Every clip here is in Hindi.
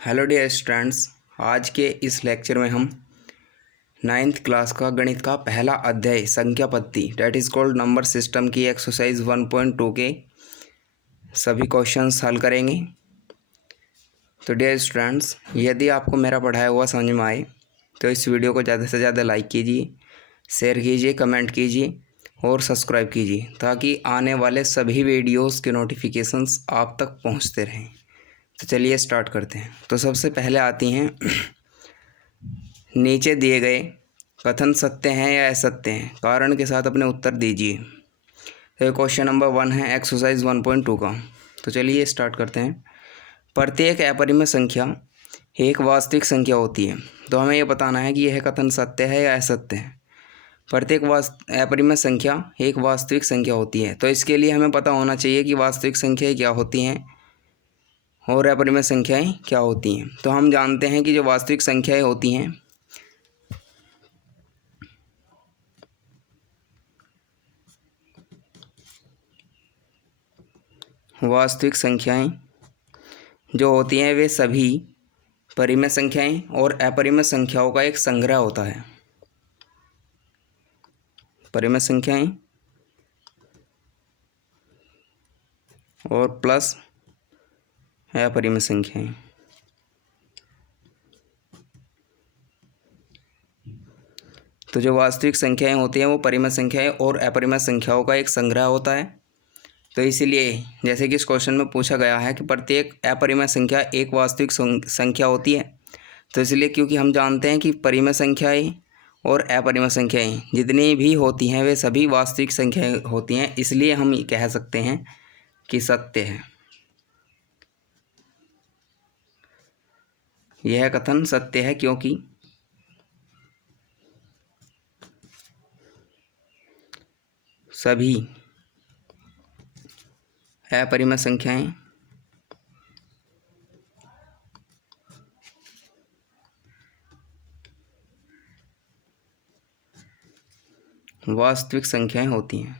हेलो डियर स्टूडेंट्स, आज के इस लेक्चर में हम 9th क्लास का गणित का पहला अध्याय संख्या पद्धति that is called number system की एक्सरसाइज 1.2 के सभी क्वेश्चंस हल करेंगे। तो डियर स्टूडेंट्स, यदि आपको मेरा पढ़ाया हुआ समझ में आए तो इस वीडियो को ज़्यादा से ज़्यादा लाइक कीजिए, शेयर कीजिए, कमेंट कीजिए और सब्सक्राइब कीजिए ताकि आने वाले सभी वीडियोज़ के नोटिफिकेशंस आप तक पहुँचते रहें। तो चलिए स्टार्ट करते हैं। तो सबसे पहले आती हैं नीचे दिए गए कथन सत्य हैं या असत्य हैं, कारण के साथ अपने उत्तर दीजिए। तो क्वेश्चन नंबर 1 है एक्सरसाइज 1.2 का। तो चलिए स्टार्ट करते हैं। प्रत्येक अपरिमेय संख्या एक वास्तविक संख्या होती है। तो हमें यह बताना है कि यह कथन सत्य है या असत्य है। प्रत्येक अपरिमेय संख्या एक वास्तविक संख्या होती है। तो इसके लिए हमें पता होना चाहिए कि वास्तविक संख्याएँ क्या होती हैं और अपरिमेय संख्याएँ क्या होती हैं। तो हम जानते हैं कि जो वास्तविक संख्याएँ होती हैं वास्तविक संख्याएँ जो होती हैं वे सभी परिमेय संख्याएँ और अपरिमेय संख्याओं का एक संग्रह होता है। परिमेय संख्याएँ और प्लस अपरिमेय संख्याएँ। तो जो वास्तविक संख्याएँ होती हैं वो परिमेय संख्याएँ और अपरिमेय संख्याओं का एक संग्रह होता है। तो इसीलिए जैसे कि इस क्वेश्चन में पूछा गया है कि प्रत्येक अपरिमेय संख्या एक वास्तविक संख्या होती है। तो इसलिए क्योंकि हम जानते हैं कि परिमेय संख्याएँ और अपरिमेय संख्याएँ जितनी भी होती हैं वे सभी वास्तविक संख्याएँ होती हैं, इसलिए हम कह सकते हैं कि सत्य है। यह कथन सत्य है क्योंकि सभी अपरिमेय संख्याएँ वास्तविक संख्याएँ होती हैं।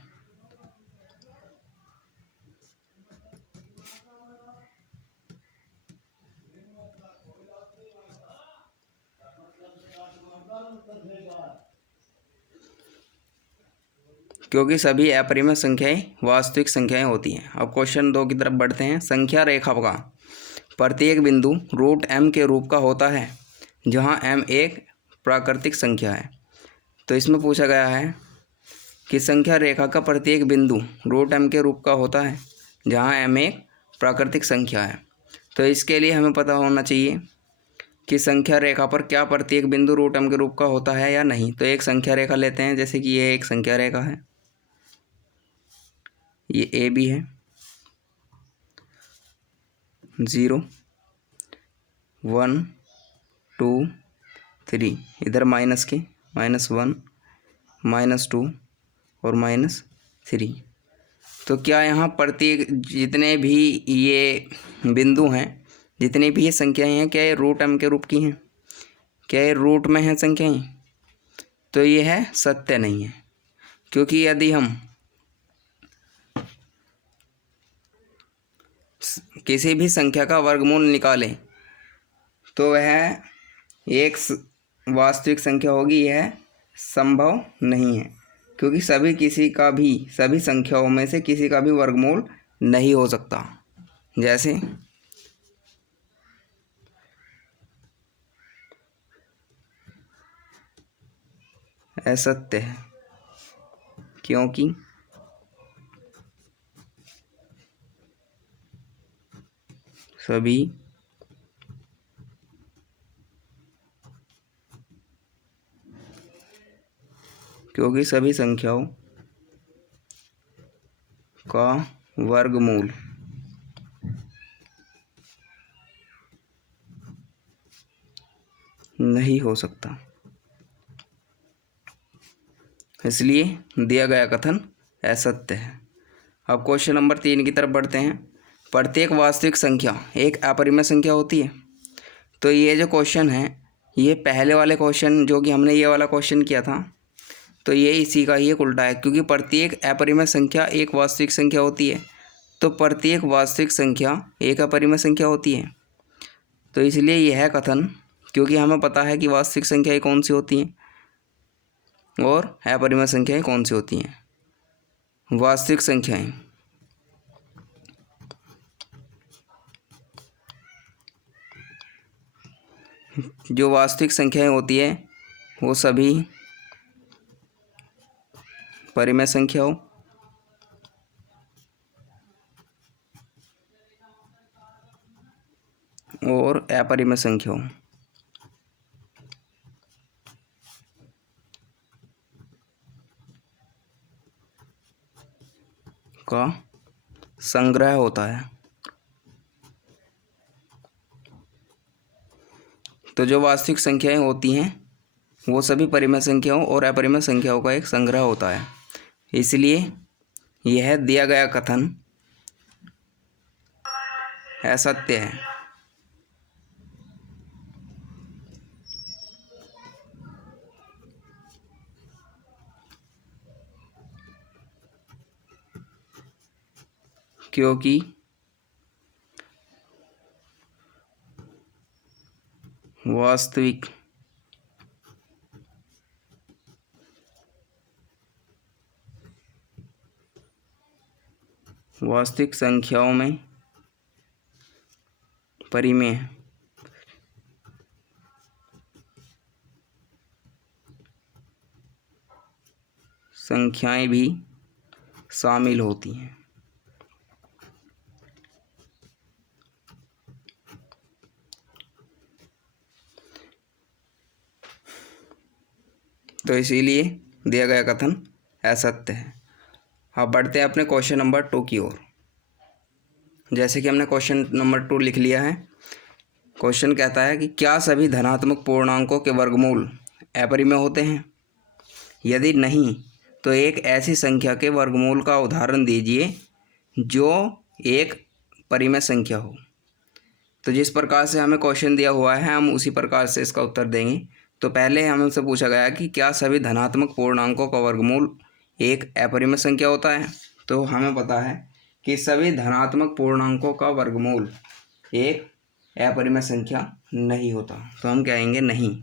क्योंकि सभी अपरिमेय संख्याएँ वास्तविक संख्याएँ होती हैं। अब क्वेश्चन 2 की तरफ बढ़ते हैं। संख्या रेखा का प्रत्येक बिंदु रूट m के रूप का होता है जहाँ m एक प्राकृतिक संख्या है। तो इसमें पूछा गया है कि संख्या रेखा का प्रत्येक बिंदु रूट m के रूप का होता है जहाँ m एक प्राकृतिक संख्या है। तो इसके लिए हमें पता होना चाहिए कि संख्या रेखा पर क्या प्रत्येक बिंदु रूट m के रूप का होता है या नहीं। तो एक संख्या रेखा लेते हैं, जैसे कि ये एक संख्या रेखा है, ये ए बी है, 0 1 2 3, इधर माइनस के -1 -2 और -3। तो क्या यहाँ प्रत्येक जितने भी ये बिंदु हैं, जितनी भी ये संख्याएँ हैं, क्या ये रूट m के रूप की हैं? क्या ये रूट में हैं संख्याएँ? तो ये है सत्य नहीं है, क्योंकि यदि हम किसी भी संख्या का वर्गमूल निकालें तो वह एक वास्तविक संख्या होगी। यह संभव नहीं है क्योंकि सभी संख्याओं में से किसी का भी वर्गमूल नहीं हो सकता। जैसे असत्य है क्योंकि सभी संख्याओं का वर्गमूल नहीं हो सकता, इसलिए दिया गया कथन असत्य है। अब क्वेश्चन नंबर 3 की तरफ बढ़ते हैं। प्रत्येक वास्तविक संख्या एक अपरिमेय संख्या होती है। तो ये जो क्वेश्चन है, ये पहले वाले क्वेश्चन जो कि हमने ये वाला क्वेश्चन किया था, तो ये इसी का ही एक उल्टा है, क्योंकि प्रत्येक अपरिमेय संख्या एक वास्तविक संख्या होती है। तो प्रत्येक वास्तविक संख्या एक अपरिमेय संख्या होती है। तो इसलिए यह कथन, क्योंकि हमें पता है कि वास्तविक संख्याएं कौन सी होती हैं और अपरिमेय संख्याएं कौन सी होती हैं। वास्तविक संख्याएं जो वास्तविक संख्याएं होती है वो सभी परिमेय संख्याओं और अपरिमेय संख्याओं का संग्रह होता है। तो जो वास्तविक संख्याएं होती हैं वो सभी परिमेय संख्याओं और अपरिमेय संख्याओं का एक संग्रह होता है। इसलिए यह दिया गया कथन असत्य है। क्योंकि वास्तविक संख्याओं में परिमेय संख्याएं भी शामिल होती हैं। तो इसीलिए दिया गया कथन असत्य है। अब बढ़ते हैं अपने क्वेश्चन नंबर 2 की ओर। जैसे कि हमने क्वेश्चन नंबर 2 लिख लिया है। क्वेश्चन कहता है कि क्या सभी धनात्मक पूर्णांकों के वर्गमूल अपरिमेय होते हैं? यदि नहीं तो एक ऐसी संख्या के वर्गमूल का उदाहरण दीजिए जो एक परिमेय संख्या हो। तो जिस प्रकार से हमें क्वेश्चन दिया हुआ है हम उसी प्रकार से इसका उत्तर देंगे। तो पहले हमसे पूछा गया कि क्या सभी धनात्मक पूर्णांकों का वर्गमूल एक अपरिमेय संख्या होता है? तो हमें पता है कि सभी धनात्मक पूर्णांकों का वर्गमूल एक अपरिमेय संख्या नहीं होता। तो हम कहेंगे नहीं।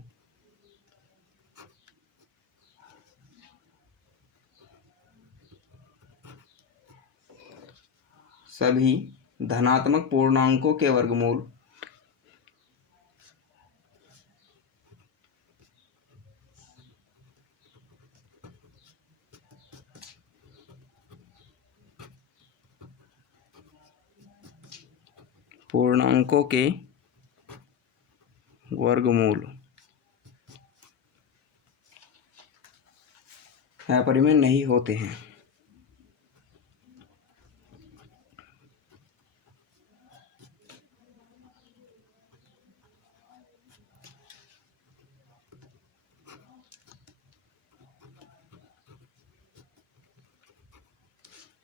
सभी धनात्मक पूर्णांकों के वर्गमूल अपरिमेय नहीं होते हैं।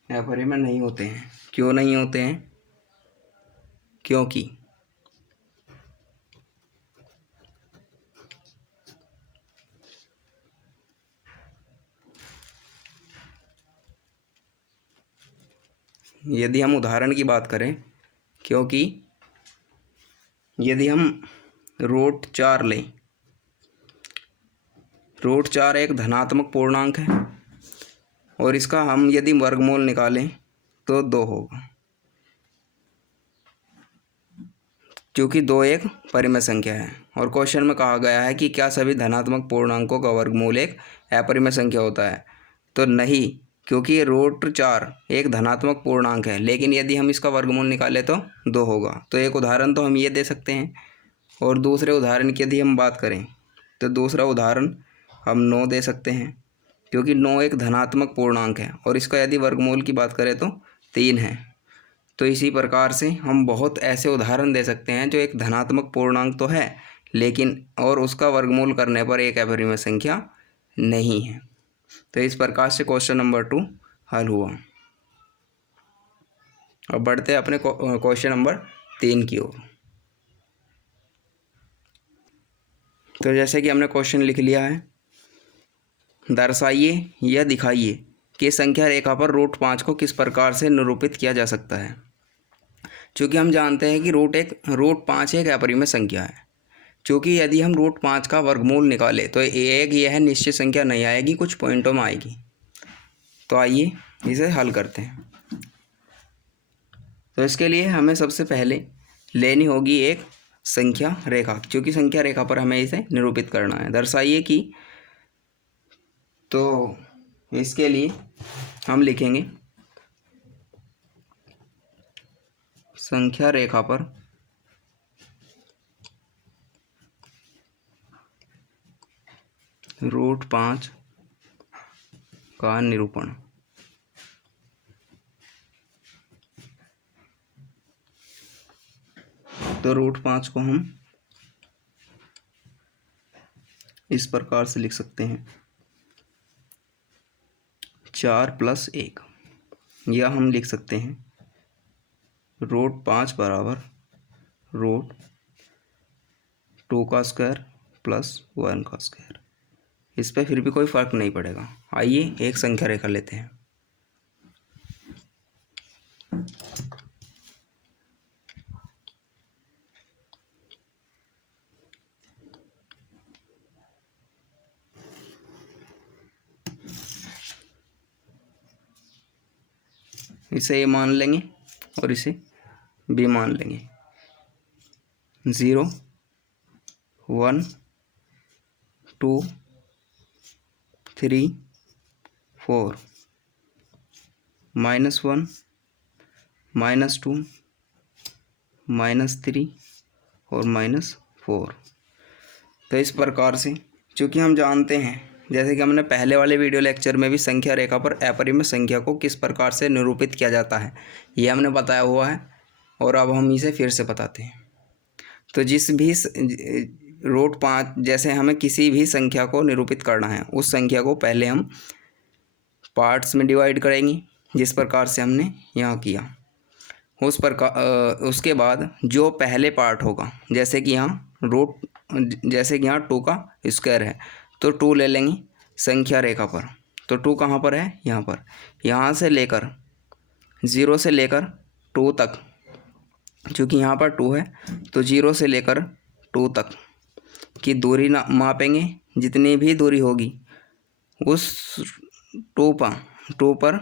अपरिमेय नहीं होते हैं। क्यों नहीं होते हैं? क्योंकि यदि हम उदाहरण की बात करें, क्योंकि यदि हम रूट 4 लें, रूट 4 एक धनात्मक पूर्णांक है और इसका हम यदि वर्गमूल निकालें तो 2 होगा, क्योंकि 2 एक परिमेय संख्या है। और क्वेश्चन में कहा गया है कि क्या सभी धनात्मक पूर्णांकों का वर्गमूल एक अपरिमेय संख्या होता है? तो नहीं, क्योंकि रूट 4 एक धनात्मक पूर्णांक है, लेकिन यदि हम इसका वर्गमूल निकालें तो 2 होगा। तो एक उदाहरण तो हम ये दे सकते हैं। और दूसरे उदाहरण की यदि हम बात करें तो दूसरा उदाहरण हम 9 दे सकते हैं, क्योंकि 9 एक धनात्मक पूर्णांक है और इसका यदि वर्गमूल की बात करें तो 3 है। तो इसी प्रकार से हम बहुत ऐसे उदाहरण दे सकते हैं जो एक धनात्मक पूर्णांक तो है लेकिन और उसका वर्गमूल करने पर एक अपरिमेय संख्या नहीं है। तो इस प्रकार से क्वेश्चन नंबर 2 हल हुआ। अब बढ़ते हैं अपने क्वेश्चन नंबर 3 की ओर। तो जैसे कि हमने क्वेश्चन लिख लिया है, दर्शाइए या दिखाइए कि संख्या रेखा पर रूट 5 को किस प्रकार से निरूपित किया जा सकता है। चूँकि हम जानते हैं कि रूट 5 एक अपरिमेय संख्या है। चूँकि यदि हम रूट 5 का वर्गमूल निकालें तो एक यह निश्चित संख्या नहीं आएगी, कुछ पॉइंटों में आएगी। तो आइए इसे हल करते हैं। तो इसके लिए हमें सबसे पहले लेनी होगी एक संख्या रेखा, क्योंकि संख्या रेखा पर हमें इसे निरूपित करना है। दर्शाइए कि, तो इसके लिए हम लिखेंगे संख्या रेखा पर रूट 5 का निरूपण। तो रूट 5 को हम इस प्रकार से लिख सकते हैं 4 + 1, या हम लिख सकते हैं रूट 5 बराबर रूट 2 का स्क्वायर प्लस 1 का स्क्वायर। इस पर फिर भी कोई फ़र्क नहीं पड़ेगा। आइए एक संख्या रेखा लेते हैं। इसे ए मान लेंगे और इसे बी मान लेंगे। 0 1 2 3 4 -1 -2 -3 और -4। तो इस प्रकार से, चूँकि हम जानते हैं, जैसे कि हमने पहले वाले वीडियो लेक्चर में भी संख्या रेखा पर अपरिमेय संख्या को किस प्रकार से निरूपित किया जाता है ये हमने बताया हुआ है, और अब हम इसे फिर से बताते हैं। तो जिस भी रूट 5, जैसे हमें किसी भी संख्या को निरूपित करना है, उस संख्या को पहले हम पार्ट्स में डिवाइड करेंगे, जिस प्रकार से हमने यहाँ किया। उस प्रकार उसके बाद जो पहले पार्ट होगा, जैसे कि यहाँ 2 का स्क्वायर है, तो 2 ले लेंगे संख्या रेखा पर। तो 2 कहाँ पर है? यहाँ पर। यहाँ से लेकर 0 से लेकर 2 तक, क्योंकि यहाँ पर 2 है, तो 0 से लेकर 2 तक की दूरी मापेंगे। जितनी भी दूरी होगी उस 2 पर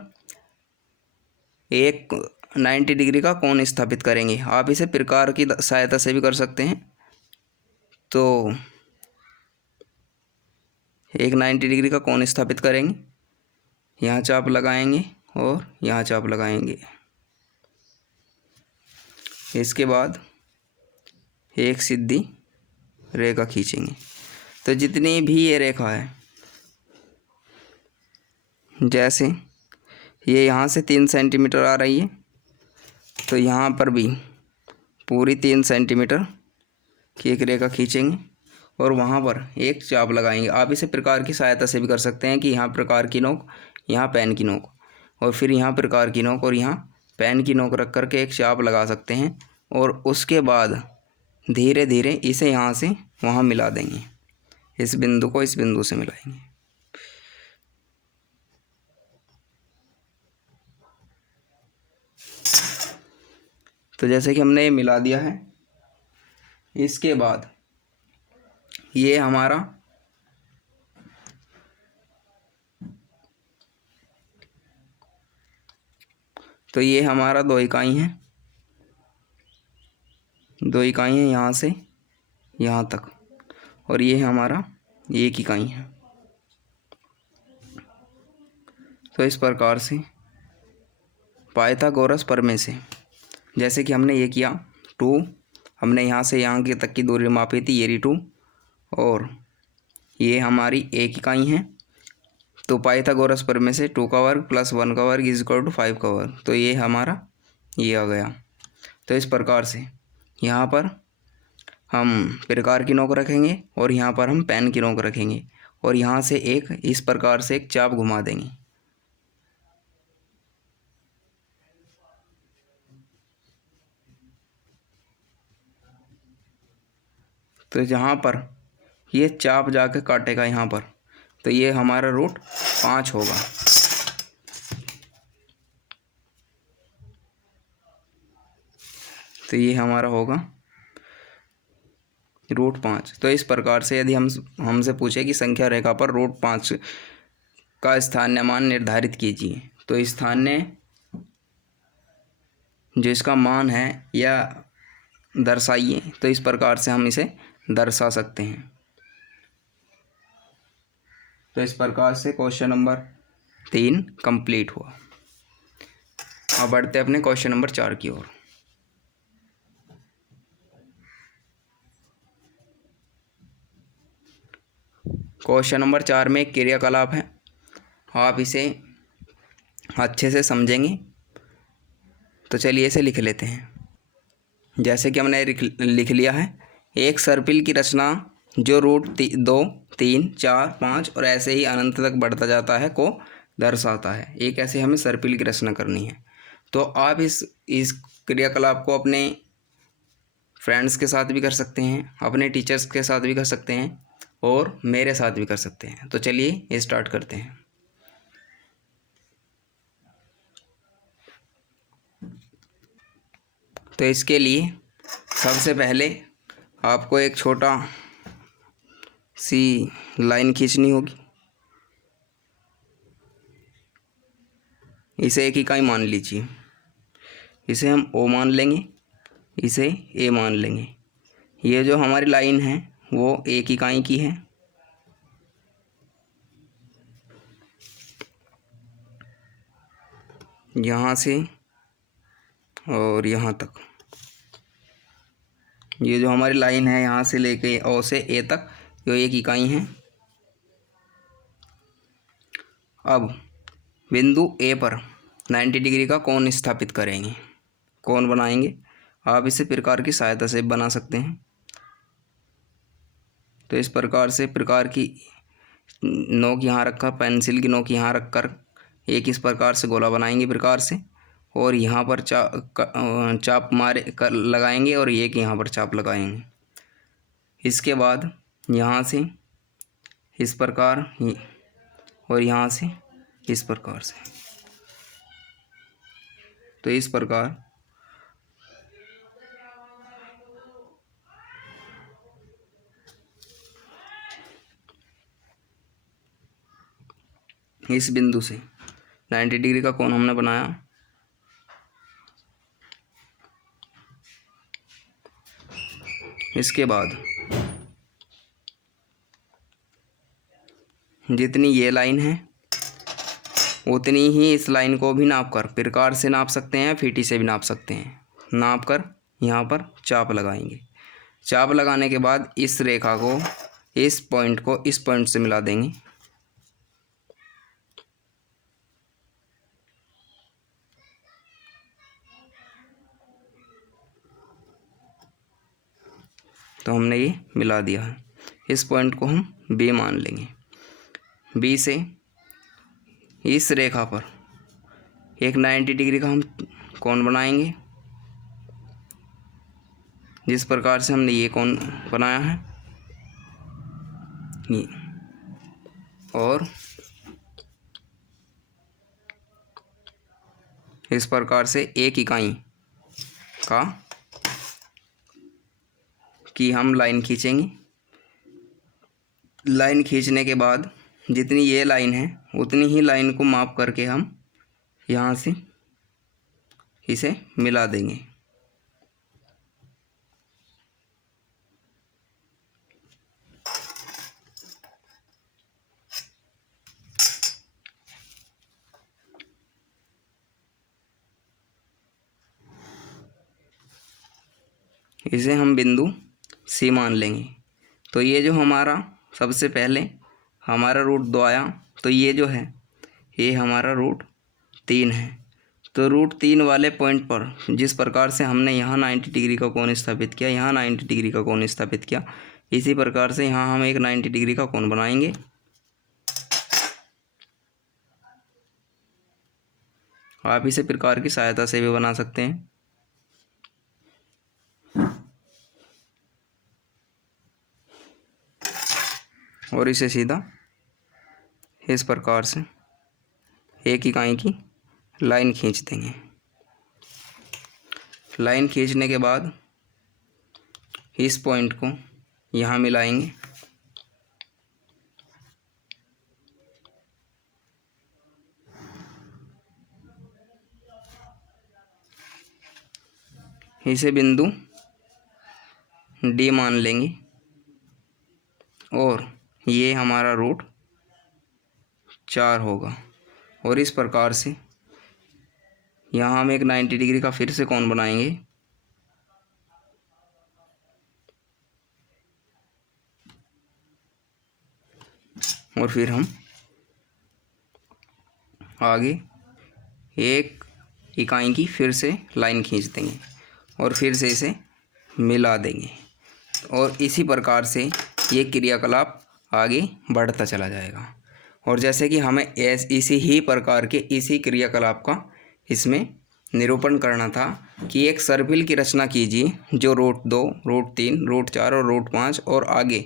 एक 90 डिग्री का कोण स्थापित करेंगे। आप इसे प्रकार की सहायता से भी कर सकते हैं। तो एक 90 डिग्री का कोण स्थापित करेंगे, यहाँ चाप लगाएंगे और यहाँ चाप लगाएंगे। इसके बाद एक सीधी रेखा खींचेंगे। तो जितनी भी ये रेखा है, जैसे ये यहाँ से 3 सेंटीमीटर आ रही है, तो यहाँ पर भी पूरी 3 सेंटीमीटर की एक रेखा खींचेंगे और वहाँ पर एक चाप लगाएंगे। आप इसे प्रकार की सहायता से भी कर सकते हैं कि यहाँ प्रकार की नोक, यहाँ पेन की नोक, और फिर यहाँ प्रकार की नोक और यहाँ पेन की नोक रख करके एक चाप लगा सकते हैं। और उसके बाद धीरे धीरे इसे यहाँ से वहाँ मिला देंगे। इस बिंदु को इस बिंदु से मिलाएंगे। तो जैसे कि हमने ये मिला दिया है, इसके बाद ये हमारा तो ये हमारा 2 इकाई है, 2 इकाई है यहाँ से यहाँ तक, और ये हमारा 1 इकाई है। तो इस प्रकार से पाइथागोरस प्रमेय से, जैसे कि हमने ये किया 2, हमने यहाँ से यहाँ के तक की दूरी मापी थी, ये 2, और ये हमारी 1 इकाई है। तो पाइथागोरस प्रमेय से 2 का वर्ग प्लस 1 का वर्ग = 5 का वर्ग, तो ये हमारा ये आ गया। तो इस प्रकार से यहाँ पर हम प्रकार की नोक रखेंगे और यहाँ पर हम पेन की नोक रखेंगे, और यहाँ से एक इस प्रकार से एक चाप घुमा देंगे। तो जहाँ पर ये चाप जाके काटेगा यहाँ पर, तो ये हमारा रूट 5 होगा। तो ये हमारा होगा √5। तो इस प्रकार से यदि हमसे पूछे कि संख्या रेखा पर √5 का स्थानीय मान निर्धारित कीजिए, तो स्थानीय जिसका मान है या दर्शाइए, तो इस प्रकार से हम इसे दर्शा सकते हैं। तो इस प्रकार से क्वेश्चन नंबर 3 कंप्लीट हुआ। अब बढ़ते अपने क्वेश्चन नंबर 4 की ओर। क्वेश्चन नंबर 4 में एक क्रियाकलाप है, आप इसे अच्छे से समझेंगे। तो चलिए इसे लिख लेते हैं। जैसे कि हमने लिख लिया है, एक सर्पिल की रचना जो √2, 3, 4, 5 और ऐसे ही अनंत तक बढ़ता जाता है को दर्शाता है। एक ऐसे हमें सर्पिल की रचना करनी है। तो आप इस क्रियाकलाप को अपने फ्रेंड्स के साथ भी कर सकते हैं, अपने टीचर्स के साथ भी कर सकते हैं और मेरे साथ भी कर सकते हैं। तो चलिए स्टार्ट करते हैं। तो इसके लिए सबसे पहले आपको एक छोटा सी लाइन खींचनी होगी। इसे एक इकाई मान लीजिए, इसे हम O मान लेंगे, इसे A मान लेंगे। ये जो हमारी लाइन है वो 1 इकाई की है। यहाँ से और यहाँ तक ये जो हमारी लाइन है, यहाँ से लेके O से A तक, ये 1 इकाई है। अब बिंदु A पर 90 डिग्री का कोण स्थापित करेंगे, कोण बनाएंगे। आप इसे प्रकार की सहायता से बना सकते हैं। तो इस प्रकार से प्रकार की नोक यहाँ रखकर, पेंसिल की नोक यहाँ रखकर एक इस प्रकार से गोला बनाएंगे प्रकार से, और यहाँ पर चाप मारे कर लगाएंगे और एक यहाँ पर चाप लगाएंगे। इसके बाद यहाँ से इस प्रकार और यहाँ से इस प्रकार से। तो इस प्रकार इस बिंदु से 90 डिग्री का कोण हमने बनाया। इसके बाद जितनी ये लाइन है उतनी ही इस लाइन को भी नाप कर प्रकार से नाप सकते हैं, फीटी से भी नाप सकते हैं। नाप कर यहाँ पर चाप लगाएंगे। चाप लगाने के बाद इस रेखा को, इस पॉइंट को इस पॉइंट से मिला देंगे। तो हमने ये मिला दिया है। इस पॉइंट को हम B मान लेंगे। B से इस रेखा पर एक 90 डिग्री का हम कोण बनाएंगे, जिस प्रकार से हमने ये कोण बनाया है ये। और इस प्रकार से 1 इकाई का की हम लाइन खींचेंगे। लाइन खींचने के बाद जितनी ये लाइन है उतनी ही लाइन को माप करके हम यहाँ से इसे मिला देंगे। इसे हम बिंदु C मान लेंगे। तो ये जो हमारा सबसे पहले हमारा √2 आया, तो ये जो है ये हमारा √3 है। तो √3 वाले पॉइंट पर जिस प्रकार से हमने यहाँ 90 डिग्री का कोण स्थापित किया, यहाँ 90 डिग्री का कोण स्थापित किया, इसी प्रकार से यहाँ हम एक 90 डिग्री का कोण बनाएंगे। आप इसे प्रकार की सहायता से भी बना सकते हैं। और इसे सीधा इस प्रकार से 1 इकाई की लाइन खींच देंगे। लाइन खींचने के बाद इस पॉइंट को यहाँ मिलाएंगे। इसे बिंदु डी मान लेंगे और ये हमारा रूट 4 होगा। और इस प्रकार से यहाँ हम एक 90 डिग्री का फिर से कोण बनाएंगे। और फिर हम आगे एक इकाई की फिर से लाइन खींच देंगे और फिर से इसे मिला देंगे। और इसी प्रकार से ये क्रियाकलाप आगे बढ़ता चला जाएगा। और जैसे कि हमें इसी ही प्रकार के इसी क्रियाकलाप का इसमें निरूपण करना था कि एक सर्पिल की रचना कीजिए जो रूट 2, रूट 3, रूट 4 और रूट 5 और आगे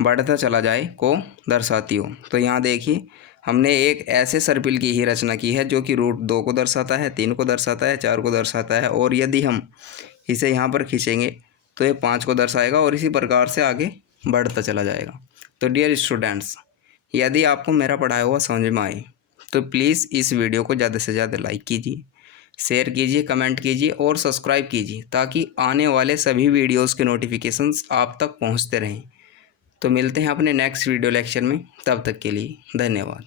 बढ़ता चला जाए को दर्शाती हो। तो यहाँ देखिए हमने एक ऐसे सर्पिल की ही रचना की है जो कि रूट 2 को दर्शाता है, 3 को दर्शाता है, 4 को दर्शाता है और यदि हम इसे यहाँ पर खींचेंगे तो ये 5 को दर्शाएगा और इसी प्रकार से आगे बढ़ता चला जाएगा। तो डियर स्टूडेंट्स, यदि आपको मेरा पढ़ाया हुआ समझ में आए तो प्लीज़ इस वीडियो को ज़्यादा से ज़्यादा लाइक कीजिए, शेयर कीजिए, कमेंट कीजिए और सब्सक्राइब कीजिए ताकि आने वाले सभी वीडियोज़ के नोटिफिकेशंस आप तक पहुँचते रहें। तो मिलते हैं अपने नेक्स्ट वीडियो लेक्चर में, तब तक के लिए धन्यवाद।